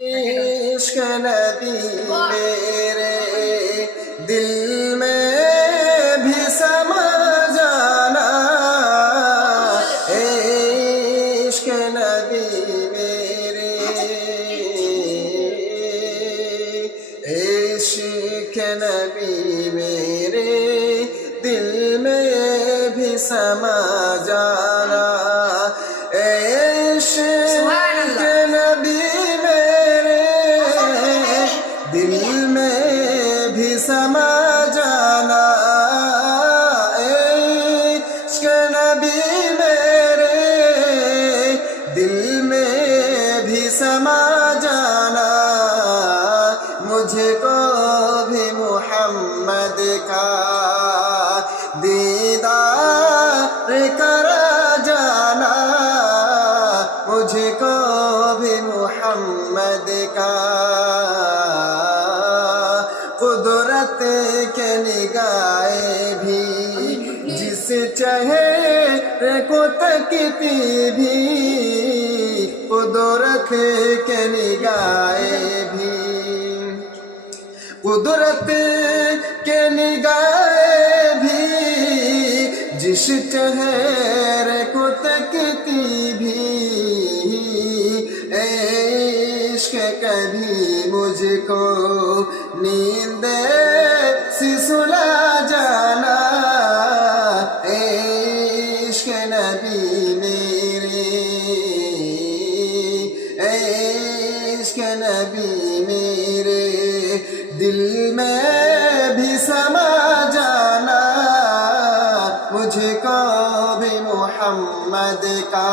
इश्क नबी मेरे दिल में भी समा जाना। इश्क नबी मेरे इश्क नबी मेरे दिल में भी समा जाना। इश्क नबी दिल में भी समा जाना। इश्क नबी मेरे दिल में भी समा जाना। मुझको भी मुहम्मद का दीदार करा जाना। मुझको भी मुहम्मद का कुदरत के निगाहें भी जिस चेहरे को तकती भी। कुदरत के निगाहें भी कुदरत के निगाहें भी जिस चेहरे को तकती भी। इश्क कभी मुझको नींद से सुला जाना। इश्क नबी मेरे इश्क नबी मेरे दिल में भी समा जाना। मुझको भी मुहम्मद का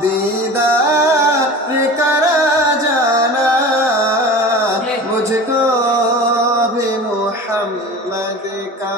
दीदार करा जाना। मुझको भी मुहम्मद का